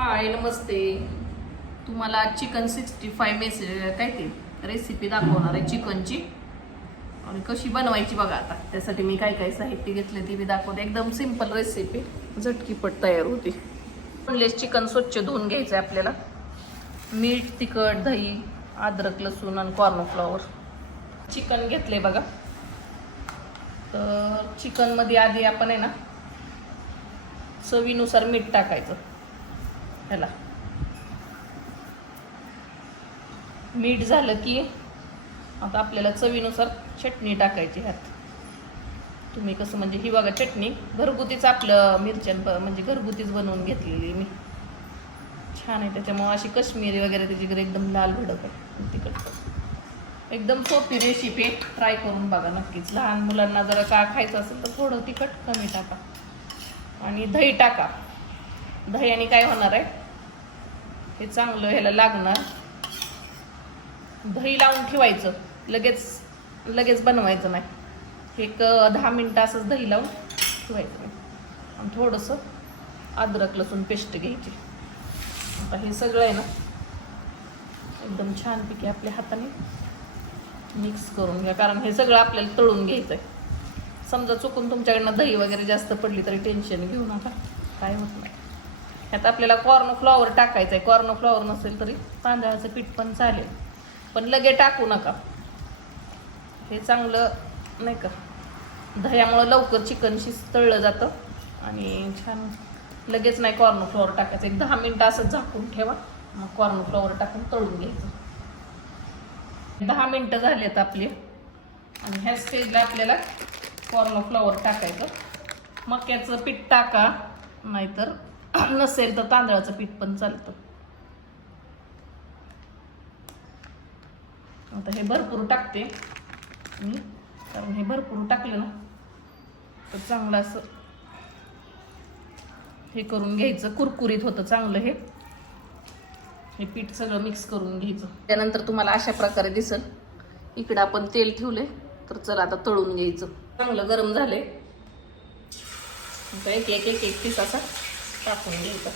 हाय नमस्ते. तुम्हाला chicken sixty five mess काय ते? रेसिपी दाखवणार आहे चिकनची आणि कशी बनवायची बघा आता. त्यासाठी मी काय काय साहित्य घेतले ते मी दाखवते. एकदम सिंपल रेसिपी झटकीपट तयार होती. म्हणलेस चिकन स्वच्छ धुवून घ्यायचं आहे आपल्याला. मीठ तिखट दही अद्रक लसूण आणि कॉर्नफ्लॉवर चिकन घेतले बघा. तर चिकनमध्ये आधी आपण आहे ना चवीनुसार मीठ टाकायचं. ह्याला. मीठ झालं की आता आपल्याला चवीनुसार चटणी टाकायची ह्यात. तुम्ही कसं म्हणजे ही बघा चटणी घरगुतीच आपलं मिरच्या म्हणजे घरगुतीच बनवून घेतलेली मी. छान आहे त्याच्यामुळं अशी कश्मीरी वगैरे त्याची घरी एकदम लाल भडक आहे. तिखट. एकदम सोपी रेसिपी ट्राय करून बघा नक्कीच. लहान मुलांना जर का खायचं असेल तर थोडं तिखट कमी टाका. आणि दही टाका. दह्याने काय होणार आहे? हे चांगलं ह्याला लागणार. दही लावून ठेवायचं. लगेच लगेच बनवायचं नाही. एक दहा मिनटं असंच दही लावून ठेवायचं आणि थोडंसं अद्रक लसूण पेस्ट घ्यायची. आता हे सगळं आहे ना एकदम छानपैकी आपल्या हाताने मिक्स करून घ्या. कारण हे सगळं आपल्याला तळून घ्यायचं आहे समजा चुकून तुमच्याकडनं दही वगैरे जास्त पडली तरी टेन्शन घेऊ नका. काय होत नाही. ह्यात आपल्याला कॉर्न फ्लॉवर टाकायचं आहे कॉर्न फ्लॉवर नसेल तरी तांदळाचं पीठ पण चालेल. पण लगे टाकू नका. हे चांगलं नाही का? दह्यामुळं लवकर चिकन शिज तळलं जातं. आणि छान लगेच नाही कॉर्न फ्लॉवर टाकायचं. एक दहा मिनटं असं झाकून ठेवा. मग कॉर्न फ्लॉवर टाकून तळून घ्यायचं. दहा मिनटं झालेत आपले. आणि ह्या स्टेजला आपल्याला कॉर्न फ्लॉवर टाकायचं. मक्याचं पीठ टाका. नाहीतर नसेल तर तांदळाचं पीठ पण चालतं. आता हे भरपूर टाकते. मी कारण हे भरपूर टाकलं ना तर चांगलं असं हे करून घ्यायचं. कुरकुरीत होतं चांगलं हे. हे पीठ सगळं मिक्स करून घ्यायचं. त्यानंतर तुम्हाला अशा प्रकारे दिसल. इकडं आपण तेल ठेवले तर चला आता तळून घ्यायचं. चांगलं गरम झाले एक एक एक एक पीस असा. टाकून घ्यायचा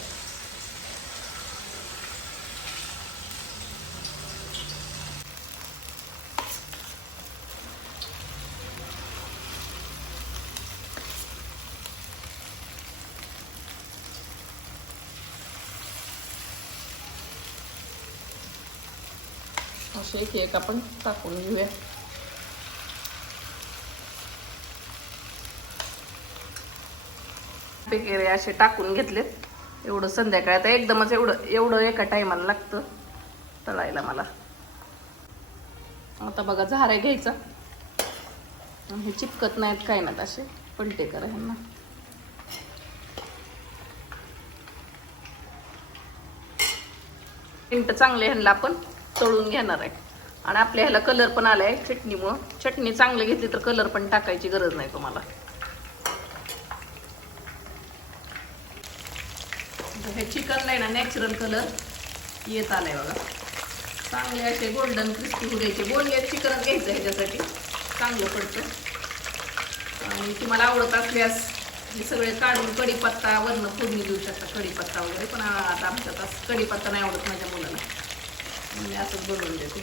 असे एक एक आपण टाकून घेऊया. वगैरे असे टाकून घेतलेत. एवढं संध्याकाळ आता एकदमच एवढं एवढं एका टायमाला लागतं. तळायला मला. आता बघा झारा घ्यायचा. हे चिपकत नाहीत काय ना असे. पलटे करा ह्यांना. मिनटं चांगले ह्यांना आपण तळून घेणार आहे. आणि आपल्या ह्याला कलर पण आलाय चटणीमुळं. चटणी चांगली घेतली तर कलर पण टाकायची गरज नाही तुम्हाला. हे चिकनला आहे ना नॅचरल कलर येत आलाय बघा. चांगले असे गोल्डन क्रिस्पी होऊ द्यायचे बोनलेट चिकनच घ्यायचं ह्याच्यासाठी. चांगलं पडतं. आणि तुम्हाला आवडत असल्यास हे सगळे काढून कढीपत्ता वरनं फोडणी देऊ शकता कढीपत्ता वगैरे. पण आता आमच्यात असं कढीपत्ता नाही आवडत माझ्या मुलाला. मी असंच बनवून देते.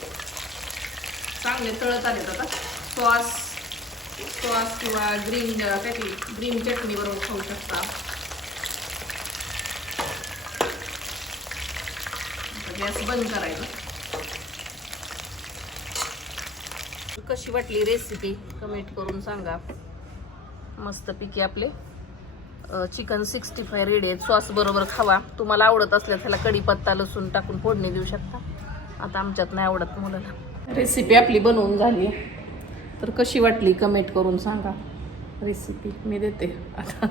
चांगले तळत आलेत आता. सॉस सॉस किंवा ग्रीन काय ती ग्रीन चटणी बरोबर खाऊ शकता. गॅस बंद करायला. कशी वाटली रेसिपी कमेंट करून सांगा. मस्तपैकी आपले चिकन सिक्स्टी फाय रेडी आहेत. सॉस बरोबर खावा. तुम्हाला आवडत असल्यास त्याला कढीपत्ता लसूण टाकून फोडणी देऊ शकता. आता आमच्यात नाही आवडत मुलाला. रेसिपी आपली बनवून झाली तर कशी वाटली? कमेंट करून सांगा. रेसिपी मी देते आता.